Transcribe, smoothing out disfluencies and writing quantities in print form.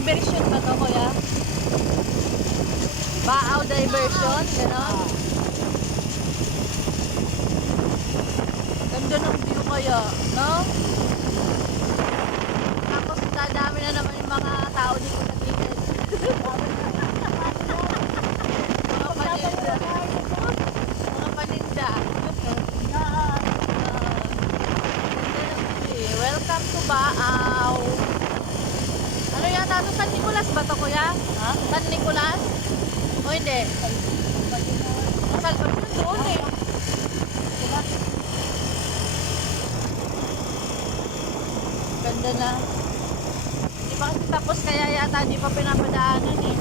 Diversion ba to, kuya? Baaw diversion, gano'n? Ganda ng view kaya, no? Tapos dadami na naman yung mga tao dito sa gilid. Mga paninda. Mga paninda. Welcome to Baaw. Ano yata ito? San Nicolas ba ito, kuya? Ha? San Nicolas? O hindi? Salvador doon eh. Ganda na. Di ba kasi tapos kaya yata di pa pinapadaanan eh.